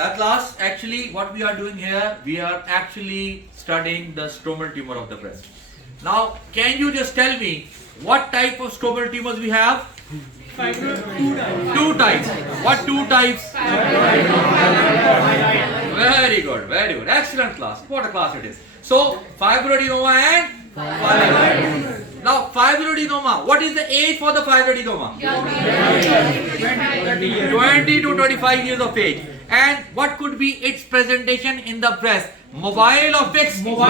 At last, actually, what we are doing here, we are actually studying the stromal tumor of the breast. Now, can you just tell me what type of stromal tumors we have? Two types. What two types? Very good, very good. Excellent class. What a class it is. So, fibroadenoma and fibroadenoma. Now, fibroadenoma, what is the age for the fibroadenoma? 20 to 25 years of age. And what could be its presentation in the breast? Mobile or fixed? Mobile.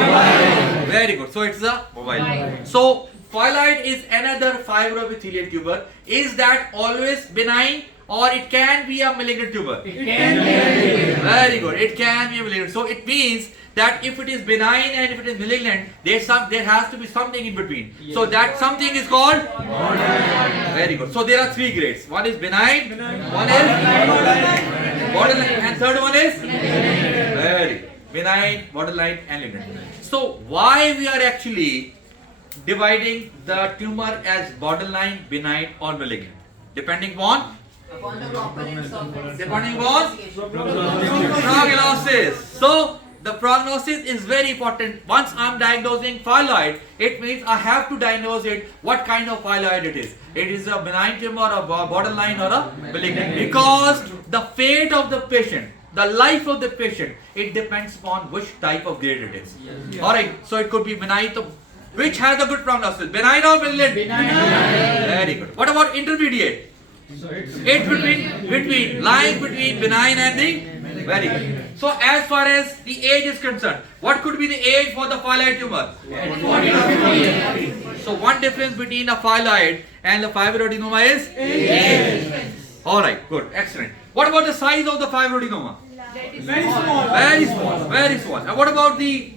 Very good. So, it's a mobile. So, phylloid is another fibroepithelial tumor. Is that always benign or it can be a malignant tumor? It can be. Very good. It can be a malignant. So, it means that if it is benign and if it is malignant, there has to be something in between. Yes. So that something is called borderline. Very good. So there are three grades. One is benign, one is borderline, and third one is very good. Benign, borderline, and malignant. So why we are actually dividing the tumor as borderline, benign, or malignant? Depending on prognosis. So the prognosis is very important. Once I am diagnosing phylloid, it means I have to diagnose it what kind of phylloid it is. It is a benign tumor, a borderline, or a malignant. Because the fate of the patient, the life of the patient, it depends upon which type of grade it is. Yes. Alright, so it could be benign. Which has a good prognosis? Benign or malignant? Benign. Very good. What about intermediate? So it's between lying between benign and the very good. So as far as the age is concerned, what could be the age for the phylloid tumor? So one difference between a phylloid and the fibroadenoma is age. Alright, good, excellent. What about the size of the fibroadenoma? Very small. Very small, very small. And what about the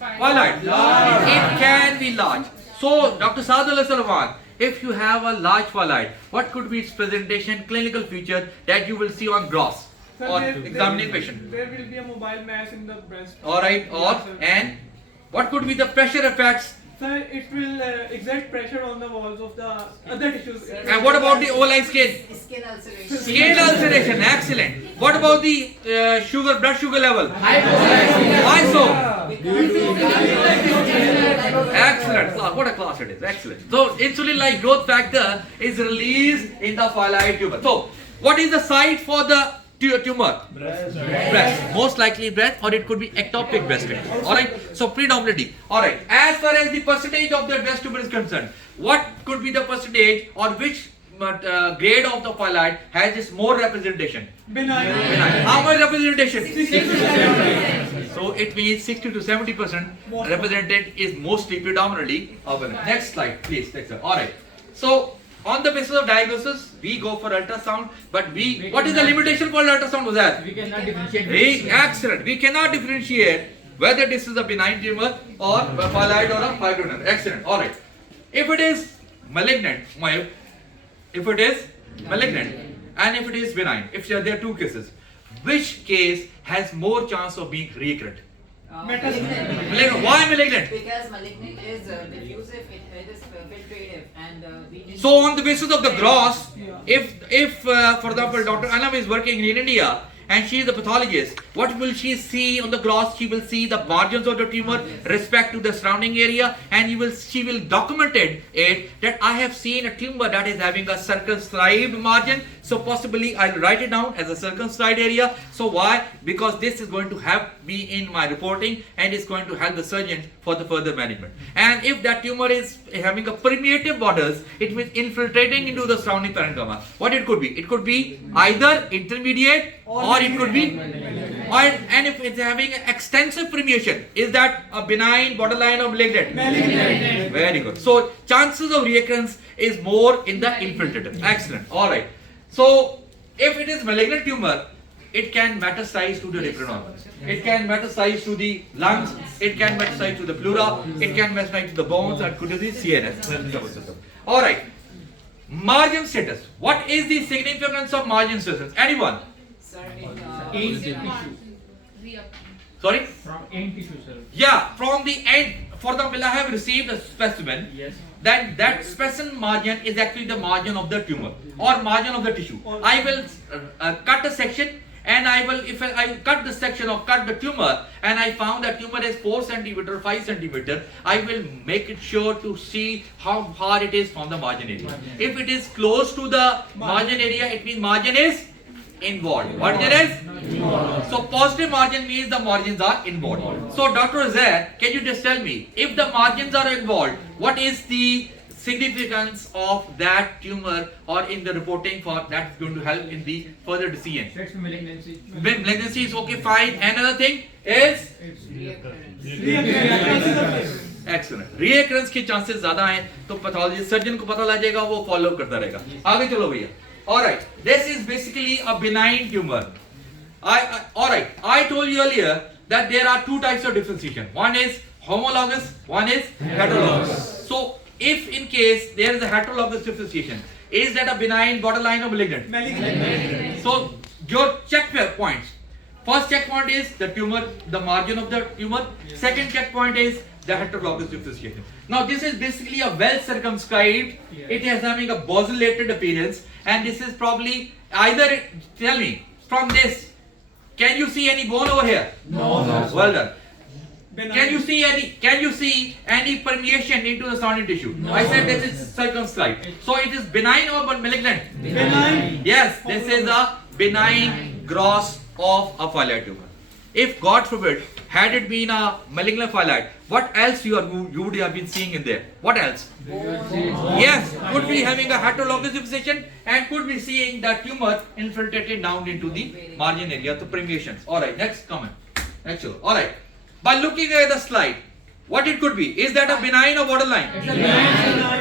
phylloid? It can be large. So Dr. Sadullah Salman, if you have a large phylloid, what could be its presentation, clinical feature that you will see on gross? Sir, or examining patient. There will be a mobile mass in the breast. Alright, and what could be the pressure effects? Sir, it will exert pressure on the walls of the other tissues. And what about the O-line skin? Skin ulceration. Skin ulceration, excellent. What about the blood sugar level? Why so? Excellent class. What a class it is. Excellent. So insulin-like growth factor is released in the phylloid tumor. So what is the site for the tumor? Breast. Most likely breast, or it could be ectopic breast cancer. Alright. So predominantly. Alright. As far as the percentage of the breast tumor is concerned, what could be the percentage or which grade of the phylloid has this more representation? Benign. How much representation? 60 to 70%. So it means 60 to 70% represented is mostly predominantly of benign. Next slide, please. Alright. So on the basis of diagnosis, we go for ultrasound, but what is the limitation for ultrasound was that? We cannot differentiate. Excellent. We cannot differentiate whether this is a benign tumor or a phylloid or a fibroadenoma. Excellent. Alright. If it is malignant, and if it is benign, if there are two cases, which case has more chance of being recurrent? Malignant. Why malignant? Because malignant is diffusive, it is filtrative, and so on the basis of the gross, if for example Dr. Anam is working in India and she is a pathologist, what will she see on the gross? She will see the margins of the tumor respect to the surrounding area, and she will document it that I have seen a tumor that is having a circumscribed margin. So possibly I'll write it down as a circumscribed area. So why? Because this is going to help me in my reporting and is going to help the surgeon for the further management. And if that tumor is having a permeative borders, it means infiltrating into the surrounding parenchyma. What it could be? It could be either intermediate or it could be, and if it's having an extensive permeation, is that a benign, borderline, or malignant? Malignant. Very good. So chances of recurrence is more in the infiltrative. Excellent. Alright. So if it is malignant tumor, it can metastasize to the different organs. It can metastasize to the lungs, it can metastasize to the pleura, it can metastasize to the bones, and could be the CNS. Alright. Margin status. What is the significance of margin status? Anyone? End tissue. Sorry? From end tissue, sir. Yeah, from the end. For example, I have received a specimen. Yes. Then that specimen margin is actually the margin of the tumor or margin of the tissue. I will cut a section and I will, if I cut the section or cut the tumor, and I found that tumor is 4 centimeter, 5 centimeter, I will make it sure to see how far it is from the margin area. If it is close to the margin area, it means margin is involved. What it is? Involved. So positive margin means the margins are involved. So Dr. Zaid, can you just tell me, if the margins are involved, what is the significance of that tumor, or in the reporting for that's going to help in the further decision? That's malignancy. When malignancy is okay, fine. Another thing is excellent. Reoccurrence के chances ज़्यादा हैं, तो pathology surgeon को पता लग जाएगा, वो follow करता रहेगा. आगे चलो भैया. All right, this is basically a benign tumor. All right, I told you earlier that there are two types of differentiation. One is homologous, one is heterologous. So, if in case there is a heterologous differentiation, is that a benign, borderline, or malignant? Malignant. So, your checkpoints. First checkpoint is the tumor, the margin of the tumor. Second checkpoint is the heterologous differentiation. Now, this is basically a well circumscribed. It is having a bosulated appearance, and this is probably either. Tell me from this. Can you see any bone over here? No. Well done. Benign. Can you see any permeation into the surrounding tissue? No. I said this is circumscribed. So it is benign or malignant? Benign. Yes, this is a benign gross of a phyloid tumor. If God forbid, had it been a malignant phyloid, what else you would have been seeing in there? What else? Yes, could be having a heterologous differentiation and could be seeing the tumor infiltrated down into the margin area, the permeations. Alright, next comment. Actually, alright. By looking at the slide, what it could be? Is that a benign or borderline?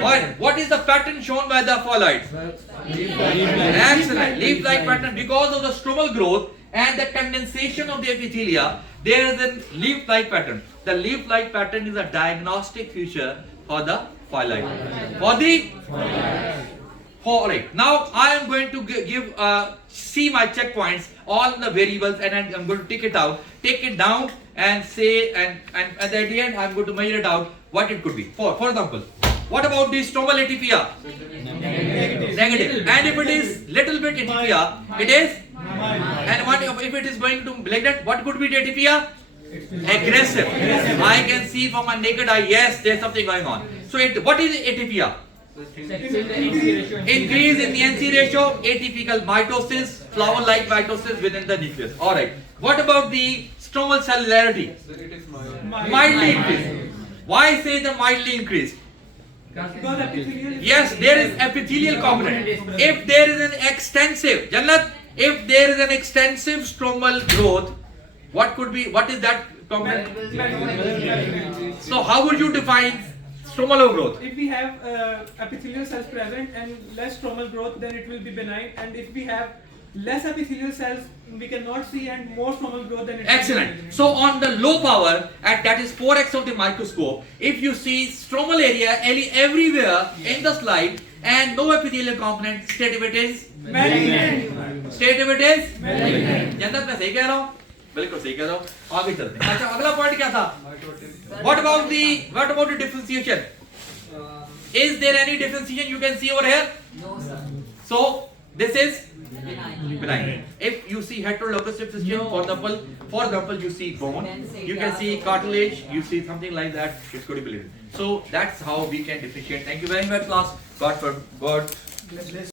Alright, what is the pattern shown by the phyloids? Excellent, leaf-like pattern. Because of the stromal growth and the condensation of the epithelia, there is a leaf-like pattern. The leaf-like pattern is a diagnostic feature for the phyloid. Alright, now I am going to see my checkpoints, all the variables, and I'm going to take it down and say, and at the end I'm going to measure it out what it could be. For example, what about the stromal atypia? Negative. And if it is little bit atypia, it is? And what if it is going to malignant, what could be the atypia? Aggressive. I can see from my naked eye, yes, there's something going on. So what is atypia? Increase in the NC ratio, atypical mitosis, flower-like mitosis within the nucleus. Alright. What about the stromal cellularity? Mildly increased. Why say the mildly increased? Because epithelial. Yes, there is epithelial component. If there is an extensive, Jannat, if there is an extensive stromal growth, what is that component? So how would you define stromal overgrowth? If we have epithelial cells present and less stromal growth, then it will be benign. And if we have less epithelial cells, we cannot see, and more stromal growth, then it Excellent. So on the low power, at that is 4x of the microscope, if you see stromal area everywhere in the slide and no epithelial component, state if it is malignant. State if it is malignant. जन्नत मैं सही कह रहा हूँ? बिल्कुल सही कह रहा हूँ. आगे चलते हैं. अच्छा, अगला पॉइंट क्या था? What about the differentiation? Is there any differentiation you can see over here? No, sir. So this is Benign. benign. If you see heterologous differentiation, for example, you see bone, you can see cartilage, you see something like that. It's going to be. So that's how we can differentiate. Thank you very much, class. God.